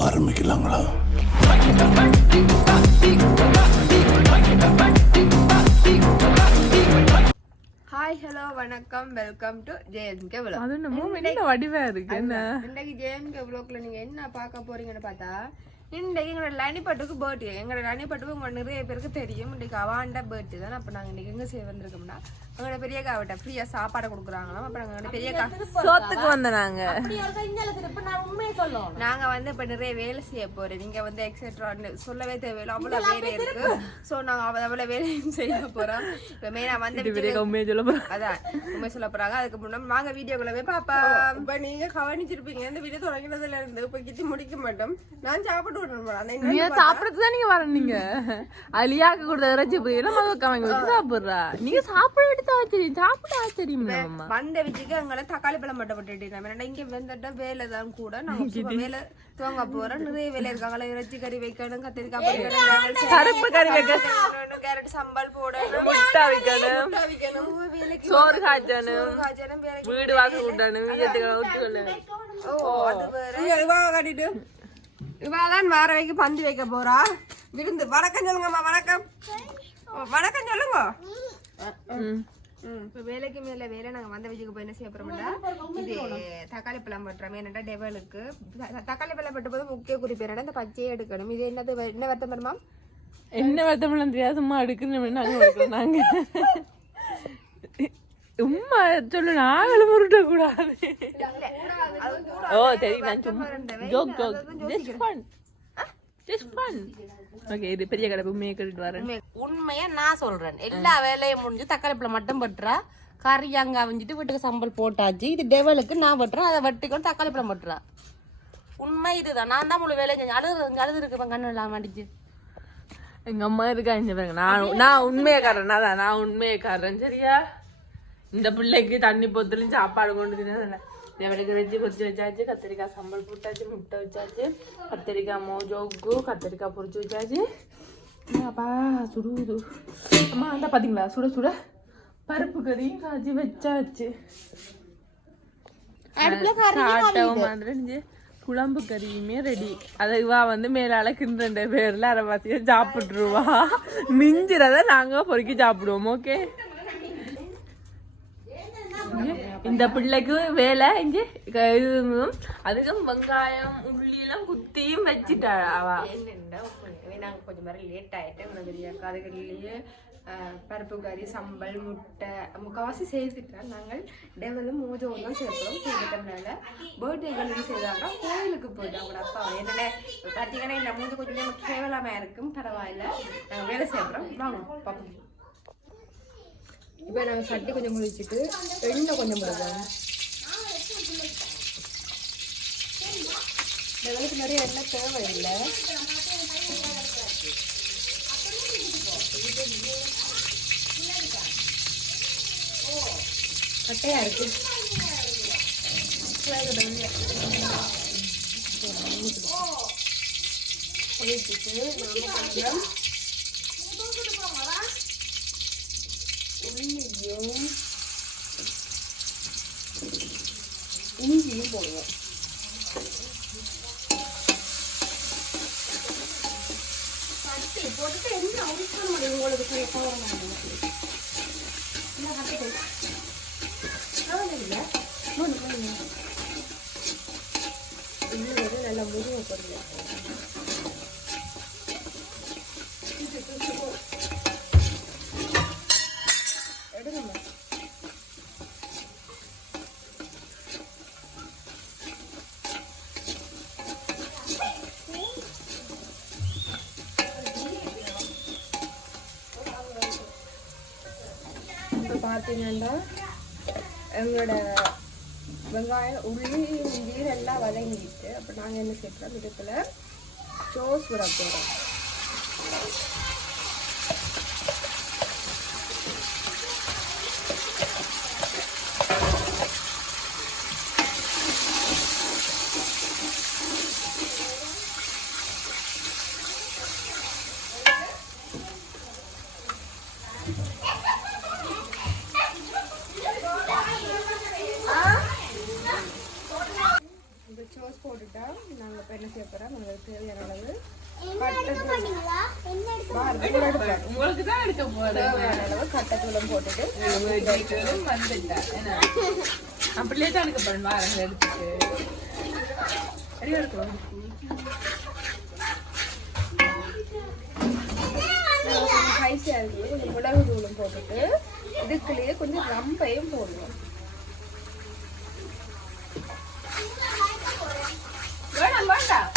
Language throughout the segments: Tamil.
ஆரம்பிக்கலாங்களா? ஹாய் ஹலோ வணக்கம். வெல்கம் டு ஜேஎம்கே விலாக் அது என்ன வடிவா இருக்கு. என்ன? இன்றைக்கு ஜேஎம்கே விலாக்ல நீங்க என்ன பார்க்க போறீங்கன்னு பார்த்தா இன்றைக்கு எங்களோட லனிப்பட்டுக்கு பர்த்டே எங்களோட லனிப்பட்டுக்கு உங்க நிறைய பேருக்கு தெரியும். இன்றைக்கு அவாண்ட பர்த்டே தான். அப்போ நாங்கள் இன்றைக்கி எங்கே செய்ய வந்திருக்கோம்னா எங்களோட பெரிய காவிட்ட ஃப்ரீயாக சாப்பாடு கொடுக்குறாங்களாம். அப்போ நாங்கள் பெரிய கா சோத்துக்கு வந்த நாங்க நாங்க வந்து இப்ப நிறைய வேலை செய்ய போறோம். நீங்க வந்து எக்ஸெட்ரா சொல்லவே தேவையில்லை. அவ்வளவு வேலை இருக்கு. சோ நாங்க அவ- அவ்வளவு வேலையும் செய்ய போறோம். இப்ப மெயினா வந்து கம்மியா சொல்ல போறேன் அதான் உண்மை சொல்ல போறாங்க. அதுக்கு முன்னாடி வாங்க வீடியோக்குள்ள போய் பாப்பா இப்ப நீங்க கவனிச்சிருப்பீங்க. இந்த வீடியோ தொடங்கினதுல இருந்து இப்ப கிச்சு முடிக்க மாட்டோம். நான் சாப்பிட்டு அந்த நீங்க வரீங்க அலியாக்கு கொடுத்த இறைச்சி புரியல வச்சு சாப்பிடுறா. நீங்க சாப்பிட எடுத்து ஆச்சரியம். சாப்பிட ஆச்சரியம் வந்த வீட்டுக்கு எங்களை தக்காளி பழம் மட்டும் போட்டுட்டு இங்க வந்துட்ட வேலை தான் கூட. நாங்க வேலை போறோம் நிறைய வேலை இருக்காங்களா இறைச்சி கறி வைக்கணும் கத்திரிக்காய் பொரியல் கருப்பு கறி வைக்க கேரட் சம்பல் போடணும் முட்டை வைக்கணும் சோறு காய்ச்சணும். வீடு வாசல் விட்டணும் வீட்டுக்கு ஓ, அது வேற. காட்டிட்டு. இவாதான் வார வைக்க பந்து வைக்க போறா. விருந்து. வணக்கம் சொல்லுங்கம்மா வணக்கம். ஓ, வணக்கம் சொல்லுங்க. ம், இப்ப வேலைக்கு மேல வேலை நாங்க வந்த வீட்டுக்கு போய் என்ன செய்ய போறோம்னா இது தக்காளி பழம் பட்டுறோம் என்னடா டெவலுக்கு தக்காளி பழம் பட்டு போது முக்கிய குறிப்பு என்னடா இந்த பச்சையை எடுக்கணும். இது என்னது என்ன வருத்தம் பெருமா என்ன வருத்தமெல்லாம் தெரியாது சும்மா எடுக்கணும் நாங்க எடுக்கிறோம் உம்மா சொல்லு நாங்களும் உருட்ட கூடாது ஓ தெரியும் நான் சும்மா joke joke. Just fun just fun okay இது பெரிய கடை உண்மையை கேட்டுட்டு வரேன். உண்மையா நான் சொல்றேன். எல்லா வேலையும் முடிஞ்சு தக்காளி பழம் மட்டும் பட்டுறா கறி அங்க அவிஞ்சிட்டு வீட்டுக்கு சம்பல் போட்டாச்சு. இது டெவலுக்கு நான் வெட்டுறேன் அதை வெட்டிக்கொண்டு தக்காளி பழம் பட்டுறா உண்மை இதுதான். நான் தான் முழு வேலையும் செஞ்சேன். அழுது அழுது இருக்கு கண்ணு இல்லாம மாட்டிச்சு எங்க அம்மா இருக்கா நான் நான் உண்மையக்காரன். அதான் நான் உண்மையக்காரன் சரியா? இந்த பிள்ளைக்கு தண்ணி பொத்துலையும் சாப்பாடு கொண்டு தின்னு தேவனுக்கு வச்சு கொத்தி வச்சாச்சு கத்திரிக்காய் சம்பல் போட்டாச்சு முட்டை வச்சாச்சு கத்திரிக்காய் மோஜோக்கு கத்திரிக்காய் பொரிச்சு வச்சாச்சு. அப்பா சுடுது அம்மா அந்த பாத்தீங்களா? சுட சுட. பருப்பு கறியும் காய்ச்சி வச்சாச்சு. சாப்பிட்ட மாதிரி இருந்துச்சு. குழம்பு கறியுமே ரெடி அதை இவா வந்து மேலால கிண்ட பேர்ல அரை பாத்தியா சாப்பிட்டுருவா. மிஞ்சிறத நாங்க பொறுக்கி சாப்பிடுவோம் ஓகே இந்த பிள்ளைக்கு வேலை இங்கே க- அதுக்கும் வெங்காயம் உள்ளி எல்லாம் குத்தியும் வச்சுட்டாவா நாங்கள் கொஞ்சம் மாதிரி லேட் ஆயிட்டு உங்களுக்கு தெரியாது அதுகளிலேயே பருப்பு கறி சம்பல் முட்டை முக்கால்வாசி சேர்த்துட்டேன் நாங்கள் டெவலும் மோஜோவும் தான் சேர்ப்போம் சேர்த்துட்டோம்னால பர்த்டேகளும் செய்தாங்க. கோயிலுக்கு போயிட்டோம் கூட அப்பா என்னென்ன பார்த்தீங்கன்னா இந்த மூஞ்சு கொஞ்சம் கேவலமாக இருக்கும். பரவாயில்ல. நாங்கள் வேலை சேர்க்குறோம் வாங்க பார்ப்போம் இப்போ நாங்கள் சட்டி கொஞ்சம் முடிச்சிட்டு எண்ணெய் கொஞ்சம் போடுவோம் டெவலுக்கு நிறைய எண்ணெய் தேவையில்லை கட்டையா இருக்கு உள்ளியும் இஞ்சியும் போடுவோம் கட்டி போட்டுட்டு என்ன அவசரம் முடியும் உங்களுக்கு சரி போகிறோம் இல்லை கட்டி இல்லை நோண்டு நோண்டு இன்னும் வந்து நல்லா முருகை பொருள் எடுங்கம்மா இப்போ பார்த்தீங்கன்னா எங்களோட வெங்காயம் உள்ளி இஞ்சி எல்லாம் வதங்கிட்டு அப்போ நாங்கள் என்ன சேர்க்குறோம் இதுக்குள்ள சோஸ் விட போகிறோம் இந்த சோஸ் போட்டுட்டா நாங்கள் இப்போ என்ன செய்ய போகிறேன் உங்களுக்கு தேவையான அளவு கட்டத்தூள் பாரு, கூட எடுப்பேன். உங்களுக்கு தான் எடுக்க போறேன் தேவையான அளவு கட்டத்தூளும் போட்டுட்டு வந்துட்டா என்ன அப்படியே தான் எடுக்க போறேன் வாரங்கள் எடுத்துட்டு சரியா ஸ்பைஸியாக இருக்குது கொஞ்சம் மிளகு தூளும் போட்டுட்டு இதுக்குள்ளேயே கொஞ்சம் ரம்பையும் போடணும் வேணாம் வேண்டாம்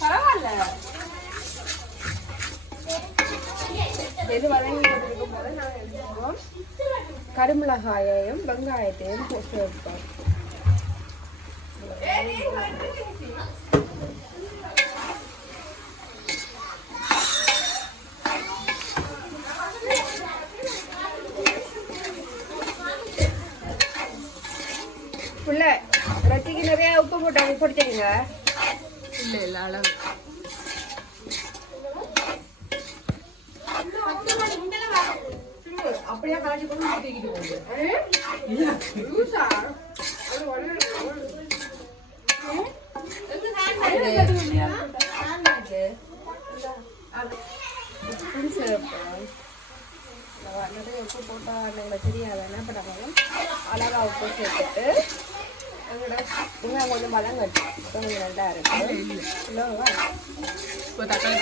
பரவாயில்ல இது வதங்கி கொண்டிருக்கும் போது நாங்கள் கருமிளகாயையும் வெங்காயத்தையும் போட்டு வைப்போம் புள்ள ரத்திக்கு நிறைய உப்பு போட்டாங்க பிடிச்சிருங்க இல்ல இல்ல அளவு. அப்படியே கொண்டு போகுது நிறைய உப்பு போட்டா எங்களுக்கு தெரியாது என்ன பண்ணுறாங்க அழகா உப்பு சேர்த்துட்டு எங்களோட இன்னும் கொஞ்சம் மதம் கட்டு கொஞ்சம் நல்லா இருக்கு இல்லைவா இப்போ தக்காளி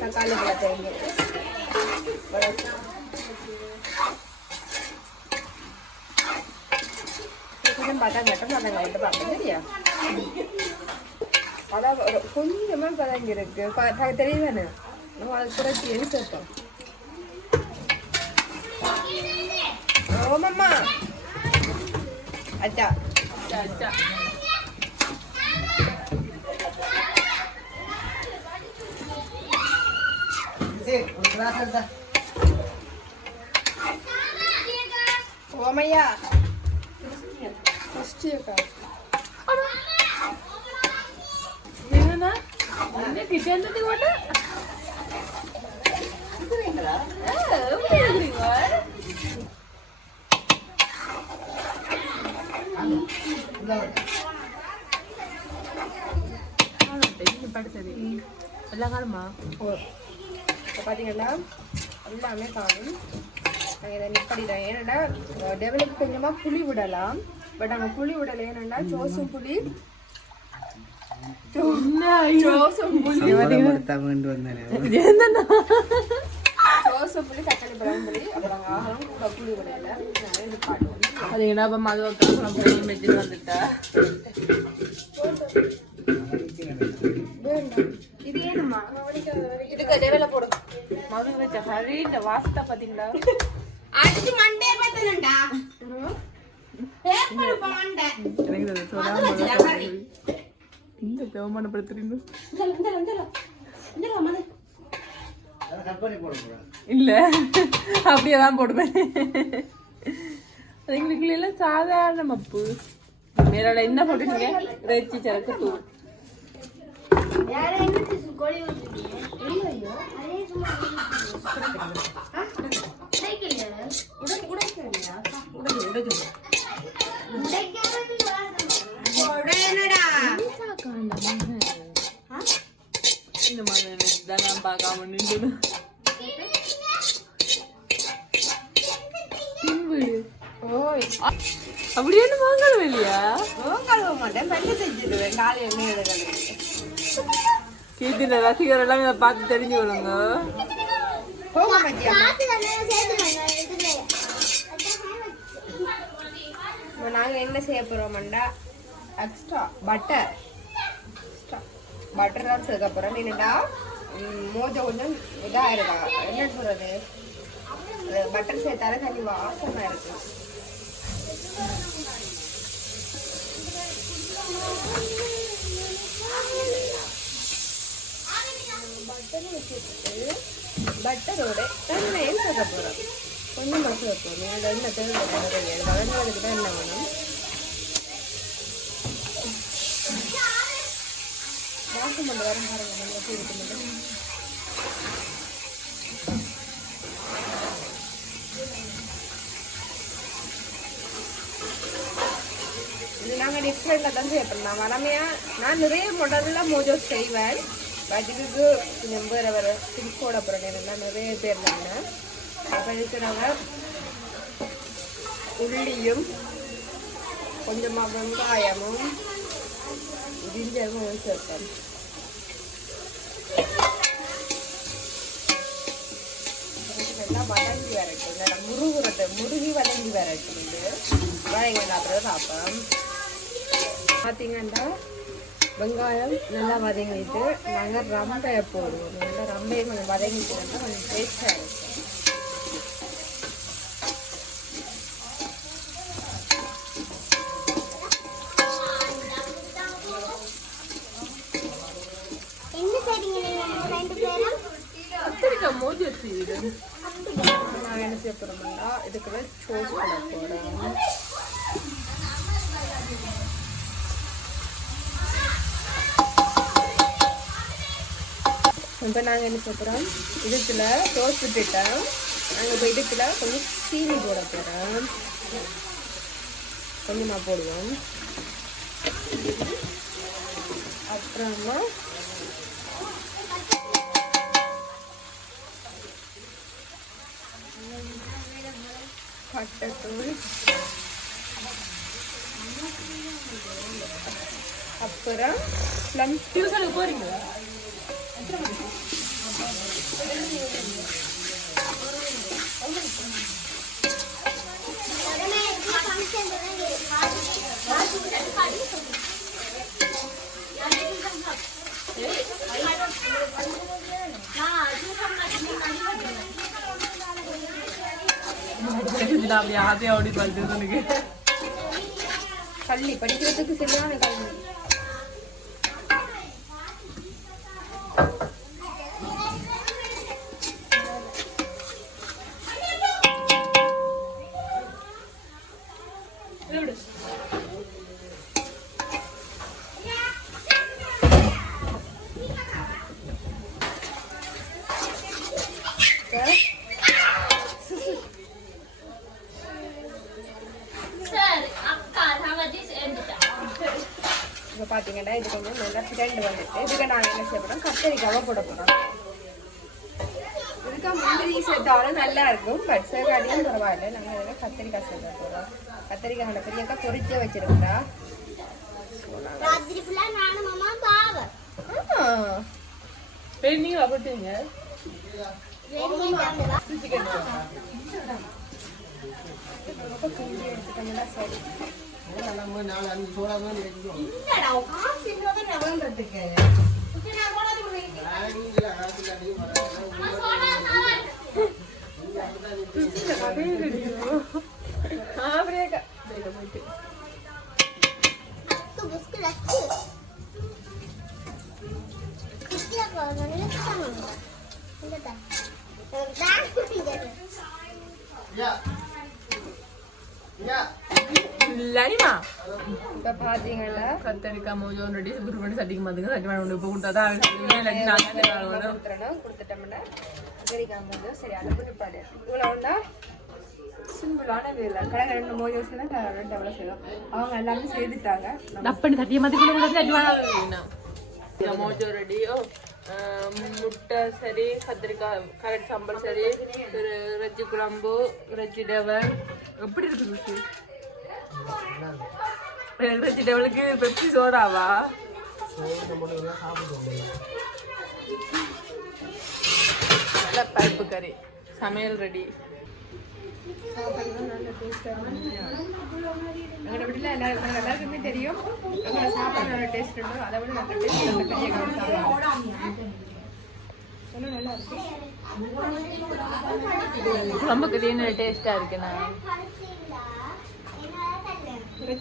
தக்காளி பழத்தை கொஞ்சம் பதம் கட்டும் பதம் கட்டு பார்ப்பேன் சரியா அதான் ஒரு கொஞ்சமா பதங்க இருக்கு ப- ப- தெரியுதானே நம்ம அதை குறைச்சி எடுத்து வைப்போம் ஓமம்மா அச்சா அச்சா ஓமையா கிறிஸ்டியக்கா என்னன்னா என்ன கிச்சன் தட்டி போட்டு எப்படி இருக்கிறீங்க படுத்தது எல்லா காலமா பார்த்தீங்கன்னா எல்லாமே காணும் நாங்கள் இதை நிப்படிதான் ஏன்னா டெவலப் கொஞ்சமாக புளி விடலாம் பட் அங்கே புளி விடலை ஏன்னா சோசும் புளி. சோசும் புளி. சோசும் புளி தக்காளி பழம் புளி அப்புறம் ஆகலாம் கூட புளி விடலை நாங்கள் இது காட்டுவோம் அது என்ன இப்ப மது வைக்கிறோம் வச்சுட்டு வந்துட்டா. இதுக்கு டேவில போடு. மது வச்ச ஹரி இந்த வாசத்தை பாத்தீங்களா? அடிச்சு மண்டே பார்த்தனடா இந்த தேவமானப்படுத்துறீங்க இல்ல. அப்படியே தான் போடுவேன். எங்களுக்கு எல்லாம் சாதாரண மப்பு. மேலால என்ன போட்டுருங்க இறைச்சி சரக்கு தூள் இந்த மாதிரி தான் பார்க்காம நின்று அப்படியே வாங்கணும் இல்லையா? கழுவ மாட்டேன். பெண்ணு கீர்த்தின ரசிகர் எல்லாம் இதை பார்த்து தெரிஞ்சு விடுங்க போக மாட்டியா இப்போ நாங்கள் என்ன செய்ய போகிறோம்டா எக்ஸ்ட்ரா பட்டர் பட்டர் தான் சேர்க்க போகிறோம் என்னடா மோஜை கொஞ்சம் இதாக இருக்கா என்ன சொல்கிறது பட்டர் சேர்த்தாலே தண்ணி வாசமாக இருக்கு. பட்டர் வச்சுட்டு பட்டரோட எண்ணெயும் சேர்க்க போகிறோம் கொஞ்சம் மசு வைப்போம் என்னோட எண்ணெய் தேவை கிடையாது வளர்ந்ததுக்கு தான் என்ன வேணும் வாக்கு கொண்டு வரும் பாருங்க நம்ம இருக்கு மட்டும் நாங்கள் டிஃப்ரெண்டாக தான் செய்யப்படலாம் நான் வளமையாக நான் நிறைய மாடல்ல மோஜோ செய்வேன். பட் இதுக்கு கொஞ்சம் வேறு வேறு திங்ஸ் போட போகிறேன் என்னென்னா நிறைய பேர் நான் அப்போ இதுக்கு நாங்கள் உள்ளியும் கொஞ்சமாக வெங்காயமும் ஜிஞ்சரும் சேர்ப்போம். நல்லா வதங்கி வரட்டும். நல்லா முருகுறட்டு முருகி வதங்கி வரட்டும் இது. வதங்கி அப்புறம் பார்ப்போம் பார்த்தீங்கன்னா வெங்காயம் நல்லா வதங்கிட்டு நாங்கள் ரம்பையை போடுவோம். நல்லா ரம்பையை கொஞ்சம் வதங்கிட்டு வந்து கொஞ்சம் டேஸ்டாக இருக்கும் கத்திரிக்காய் மோதி நான் என்ன செய்ய போகிறோம்னா இதுக்கு சோஸ் போட போகிறோம் இப்போ நாங்கள் என்ன சொல்கிறோம் இதுக்குள்ள டோஸ்ட் விட்டுட்டோம் நாங்கள் இப்போ இதுக்குள்ள கொஞ்சம் சீனி போட போகிறோம் கொஞ்சமாக போடுவோம். அப்புறமா பட்டைத்தூள் அப்புறம் ப்ளம் டியூஷனுக்கு போறீங்க அப்படி ஆசையா ஓடி பார்த்து எனக்கு கல்வி படிக்கிறதுக்கு சரியான கல்வி. கத்தரிக்காவை போட போகிறோம் இதுக்கு முந்திரி சேர்த்தாலும் நல்லா இருக்கும். பட் சேர்க்காட்டியும் பரவாயில்ல. நாங்கள் இதில் கத்திரிக்காய் சேர்க்க போகிறோம் கத்திரிக்காய் பெரியக்கா பொரிச்சே வச்சிருக்கா பாவம். சரி லனிமா இப்போ பார்த்தீங்கன்னா கத்தரிக்காய் மோஜோ ரெடி சுடு பண்ணி சட்டிக்கு மாத்துங்க சட்டி பண்ணி கொண்டு போய் கொடுத்தாதான் இல்லாட்டி நான் கொடுத்துட்டோம் கொடுத்துட்டோம்னா கத்திரிக்காய் சரி இவ்வளோ வந்தா சிம்பிளான வேலை. கடை ரெண்டு மோஜோ செய்யலாம் ரெண்டு எவ்வளோ செய்யலாம் அவங்க எல்லாமே செய்துட்டாங்க. பண்ணாத மோஜோ ரெடியோ முட்டை சரி கத்திரிக்காய் கரட் சாம்பார் சரி ரஜ்ஜி குழம்பு ரஜ்ஜி டவல். எப்படி இருக்கு ருசி? எனக்கு ரஜ்ஜி டவலுக்கு பெப்சி சோடாவா? நல்ல பருப்பு கறி. சமையல் ரெடி எங்களோட வீட்டில் எல்லாருக்கும் எல்லாருக்குமே தெரியும். எங்களோட சாப்பாடு நல்ல டேஸ்ட் உண்டு. அதை விட நல்ல டேஸ்ட் பெரிய கவனம் சாப்பாடு. இன்னும் நல்லா இருக்கு குழம்பு கறி என்ன டேஸ்டா இருக்குண்ணா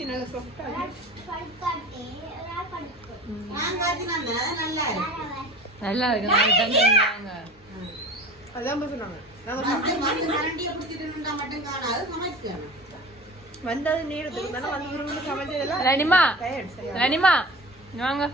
நல்லா சாஃப்டாக நல்லா இருக்கு. அதான் சொன்னாங்க. வந்தது நேரத்துக்கு தானே வந்து சமைச்சதெல்லாம்? ரணிமா ரணிமா வாங்க.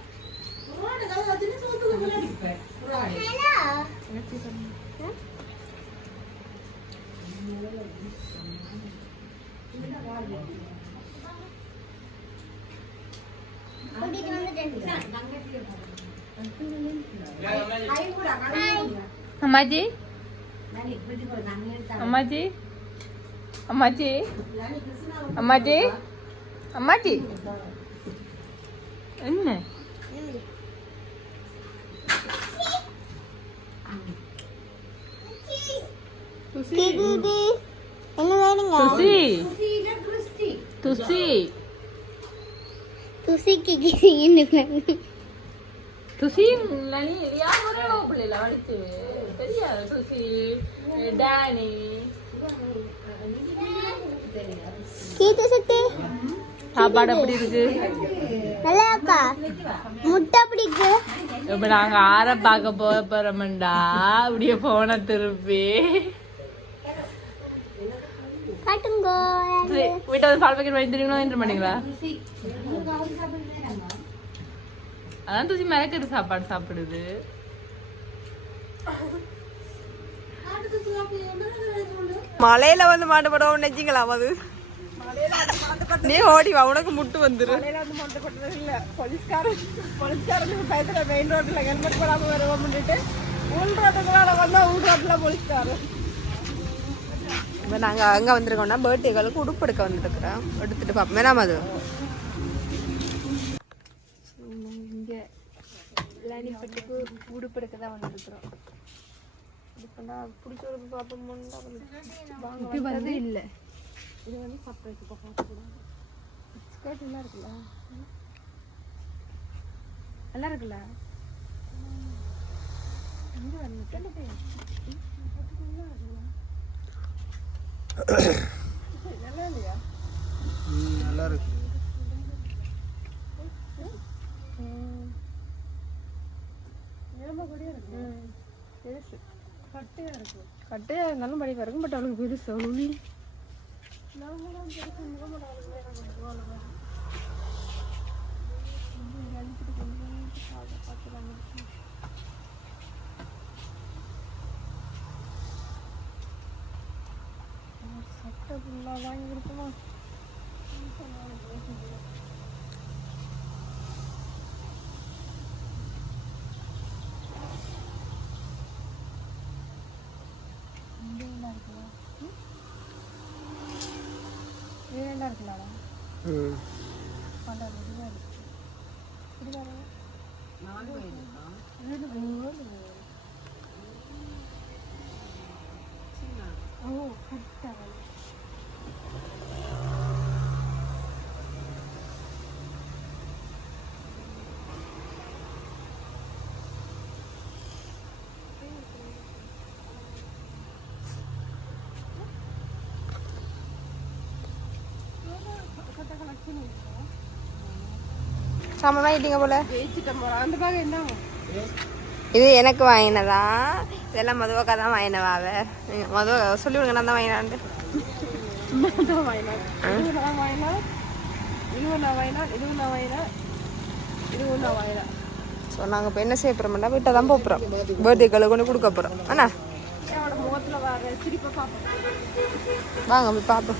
கூட்டிட்டு வந்துட்டேன் அம்மாஜி அம்மாஜி அம்மாஜி அம்மாஜி அம்மாஜி என்ன தீதி என்ன வேணுங்க துசி துசி துசிக்கு என்ன வேணும் துசி நனி யார் ஒரே பிள்ளைல வடிச்சு தெரியாது துசி டேனி கீத்து சத்து சாப்பாடு எப்படி இருக்கு? நல்லா இருக்கா முட்டை அப்படி இருக்கு? இப்ப நாங்க ஆற பார்க்க போக போறோம்டா. அப்படியே போன திருப்பி. காட்டுங்கோ வீட்டை பால் பாக்கெட் வாங்கி வாங்கிட்டு மாட்டீங்களா? அதான் தூசி மிளக்குற சாப்பாடு சாப்பிடுது. மலையில வந்து மாட்டுப்படும் நினைச்சிங்களா அது? நீ ஓடி வா உனக்கு முட்டு வந்துரு. வந்து மாட்டப்பட்டது இல்ல. போலீஸ்காரன் போலீஸ்காரனுக்கு பயத்துல மெயின் ரோட்ல ஹெல்மெட் போடாம வருவோம் பண்ணிட்டு உள் ரோட்டுக்கு மேல வந்தா உள் ரோட்ல போலீஸ்காரன். இப்போ நாங்க அங்க வந்திருக்கோம்னா பர்த்டேகளுக்கு உடுப்பு எடுக்க வந்துருக்குறோம். எடுத்துட்டு பார்ப்போம் வேணாம் அது? இங்க உடுப்பு எடுக்க தான் வந்துருக்குறோம். இப்போ நான் பிடிச்ச உடுப்பு பார்ப்போம் இது வந்து இல்லை. இது வந்து சர்ப்ரைஸ் பார்க்கக்கூடாது ஸ்கர்ட் நல்லா இருக்குல்ல. நல்லா இருக்குல்ல? இங்க வரணும் நல்லா இருக்குல்ல நல்லா இல்லையா? நல்லா இருக்கு. பெருசு கட்டையா இருக்கு கட்டையா இருந்தாலும் படிப்பா இருக்கும் பட் அவளுக்கு பெருசு அவளு சட்டை ஃபுல்லாக வாங்கி கொடுப்போமா வேண்டாம் இருக்கலாடா ம். சாமான் வாங்கிட்டீங்க போல. இது எனக்கு வாங்கினதா? இதெல்லாம் மதுவக்கா தான் வாங்கினவாவ மதுவ சொல்லி விடுங்க நான் தான் வாங்கினான்ட்டு. இதுவும் நான் வாங்கினா இதுவும் நான் வாங்கினா இதுவும் நான் வாங்கினா இதுவும் நான் வாங்கினா ஸோ நாங்கள் இப்போ என்ன செய்ய போகிறோம்னா வீட்டை தான் போகிறோம் பர்த்டேக்களை கொண்டு கொடுக்க போகிறோம் அண்ணா. வாங்க போய் பார்ப்போம்.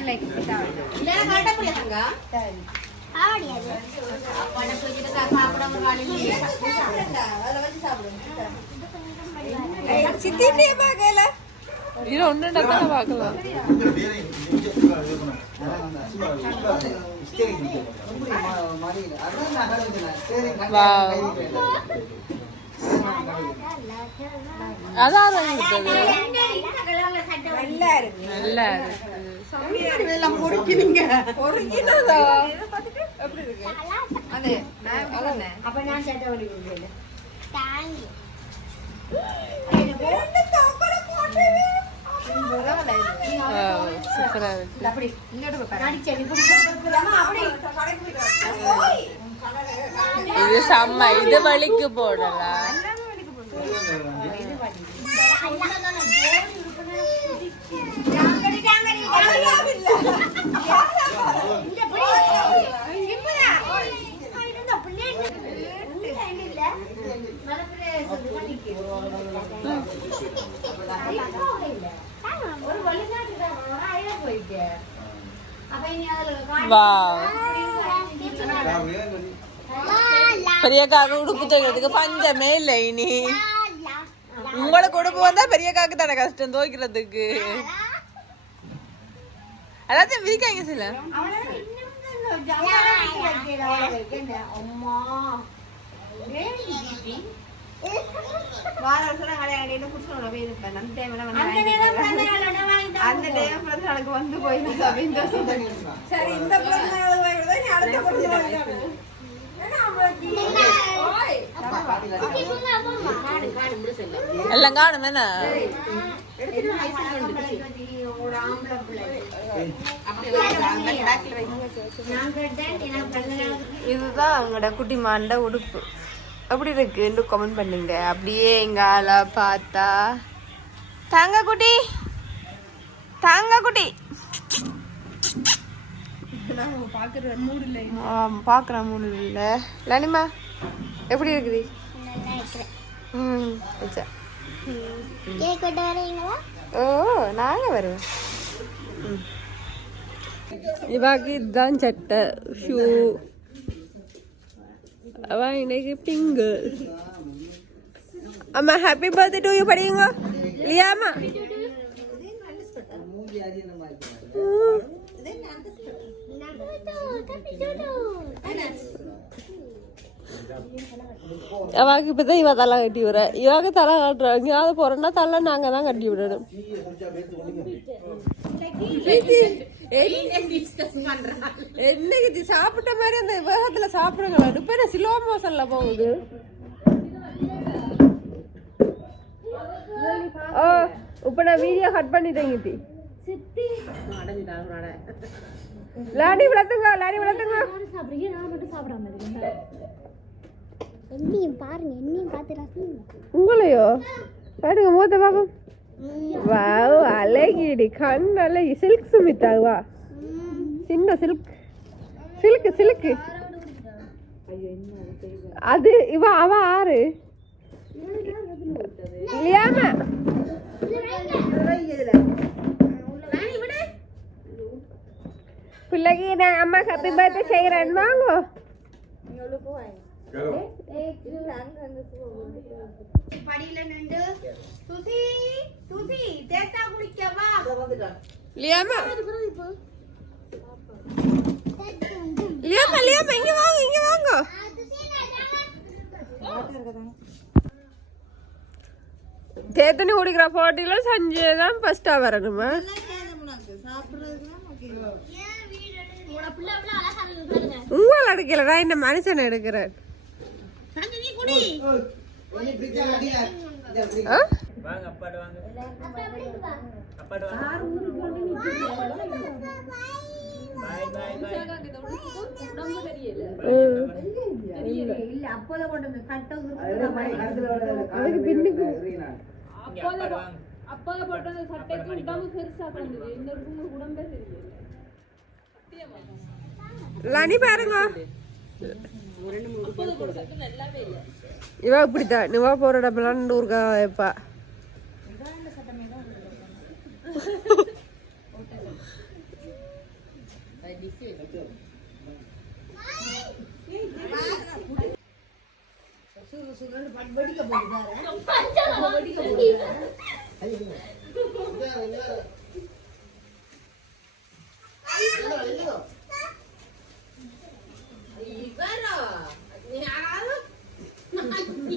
எனக்கு ஆவடியாது இது ஒன்று தான் பார்க்கலாம். அதான் நல்லா இருக்கு அப்ப நான் சூப்பரா இருக்கு இது செம்ம இது வலிக்கு போடலாம் வா பெரியக்காக்கு உடுப்பு துவைக்கிறதுக்கு பஞ்சமே இல்லை இனி. உங்களுக்கு உடுப்பு வந்தா பெரியக்காக்கு தானே கஷ்டம் துவைக்கிறதுக்கு எல்லாத்தையும் வீக்காங்க சில. வார வருஷம் கல்யாணம் கட்டிட்டு புருஷனோட போய் இருப்பேன். அந்த time ல வந்து அந்த time பிறந்த நாளுக்கு வந்து அப்படின்னு. சரி, இந்த பிறந்த நாளுக்கு வாங்கிட்டு நீ அடுத்த பிறந்த நாளுக்கு வாங்கிட்டு. எல்லாம் காணும் என்ன இதுதான் அவங்களோட குட்டி மாண்ட உடுப்பு. எப்படி இருக்குன்னு கமெண்ட் பண்ணுங்க. அப்படியே எங்கால பார்த்தா. தாங்க குட்டி. தாங்க குட்டி. பாக்குற மூடு இல்ல. லனிமா எப்படி இருக்குது? ம் வச்சா. ஓ நாங்க வருவோம் இவாக்கு இதுதான் சட்டை. ஷூ. அவ இன்னைக்கு பிங்கு அம்மா ஹாப்பி பர்த்டே டு யூ படியுங்க இல்லையாம்மா அவாக்கு இப்பதான் இவ தலை கட்டி விடுற இவாக்கு தலை காட்டுற எங்கேயாவது போறோம்னா தலை நாங்க தான் கட்டி விடணும் என்னைக்கு இது சாப்பிட்ட மாதிரி அந்த விவேகத்துல சாப்பிடுங்களா இப்ப என்ன ஸ்லோ மோஷன்ல போகுது. ஓ இப்ப நான் வீடியோ கட் பண்ணிட்டேன் கீர்த்தி. லாடி விளத்துங்க லாடி விளத்துங்க என்னையும் பாருங்க என்னையும் பார்த்து ரசிங்க. உங்களையோ? பாருங்க மூத்த பாப்போம் வாவ் அழகிடி கண் அழகி சில்க் சுமித்தாவா வா சின்ன சில்க் சில்க் சில்க் அது இவ அவ ஆறு. இல்லையாமா பிள்ளைக்கு நான் அம்மா ஹாப்பி பர்த்டே செய்கிறேன். வாங்கோ. லியாமா. லியாமா லியாமா இங்க வாங்க இங்க வாங்க. தேத்தனி குடிக்கிற போட்டியில சஞ்சய் தான் ஃபர்ஸ்டா வரணுமா? உங்களை எடுக்கல? நான் இந்த மனுஷன் எடுக்கிறேன் ஆ? அதுக்கு பின்னுக்கு லனி பாருங்க இவ இப்படித்தான் நிவா போற இடமெல்லாம் ஊருக்கா வைப்பா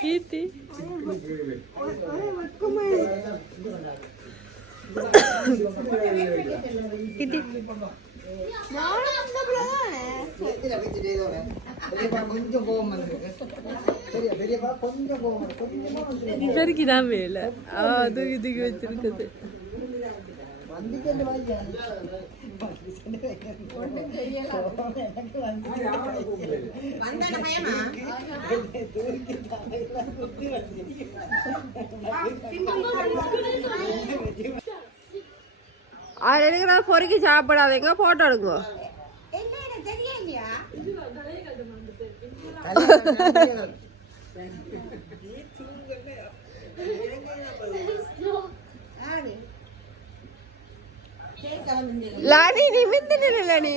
கீர்த்தி கொஞ்சம் கோவம் வேலை. வச்சிருக்குது. வந்துட்டு வாய்யா அது இருக்கிற பொறுக்கி சாப்பிடாதீங்க போட்டோ எடுங்க லானி நீ மிந்தினில லானி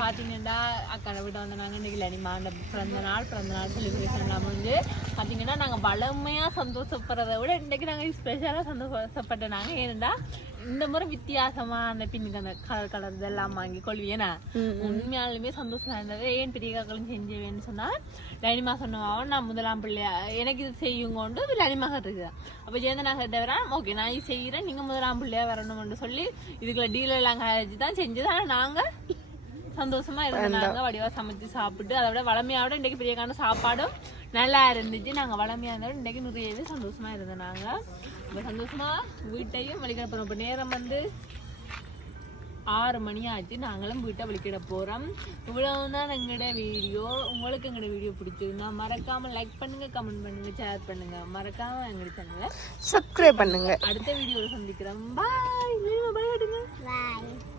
பார்த்தீங்கன்னா அக்கா வீட்டை வந்து நாங்கள் இன்றைக்கி லனிமா அந்த பிறந்த நாள் பிறந்த நாள் செலிப்ரேஷன்லாம் வந்து பார்த்தீங்கன்னா நாங்கள் வளமையாக சந்தோஷப்படுறத விட இன்றைக்கி நாங்கள் ஸ்பெஷலாக சந்தோஷப்பட்ட நாங்கள் ஏன்னா இந்த முறை வித்தியாசமாக அந்த பின்னுக்கு அந்த கலர் கலர் இதெல்லாம் வாங்கி கொள்வியேனா உண்மையாலுமே சந்தோஷமா இருந்தது. ஏன் பெரிய காக்களும் செஞ்சவேன்னு சொன்னால் லனிமா சொன்னவாவும் நான் முதலாம் பிள்ளையா எனக்கு இது செய்யுங்கொண்டு லனிமாக இருக்குது அப்போ ஜெயந்த நான் கேட்டவரா ஓகே நான் இது செய்கிறேன் நீங்கள் முதலாம் பிள்ளையா வரணும்னு சொல்லி இதுக்குள்ள டீலெல்லாம் கழிச்சு தான் செஞ்சது. ஆனால் நாங்கள் சந்தோஷமா இருந்தாங்க. வடிவா சமைச்சு சாப்பிட்டு அதை விட வளமையோட இன்றைக்கு பெரியக்கான சாப்பாடும் நல்லா இருந்துச்சு. நாங்க வளமையா இருந்தாலும் இன்றைக்கு நிறையவே சந்தோஷமா ரொம்ப சந்தோஷமா வீட்டையும் வலிக்கிட போறோம். இப்போ நேரம் வந்து ஆறு மணி ஆச்சு. நாங்களும் வீட்டை வலிக்கிட போறோம். இவ்வளவுதான் எங்களோட வீடியோ? உங்களுக்கு எங்களோட வீடியோ பிடிச்சிருந்தா மறக்காம லைக் பண்ணுங்க கமெண்ட் பண்ணுங்க ஷேர் பண்ணுங்க. மறக்காம எங்களோட சேனலை சப்ஸ்கிரைப் பண்ணுங்க. அடுத்த வீடியோவில் சந்திக்கிறோம். பாய் பாய் எடுங்க பாய்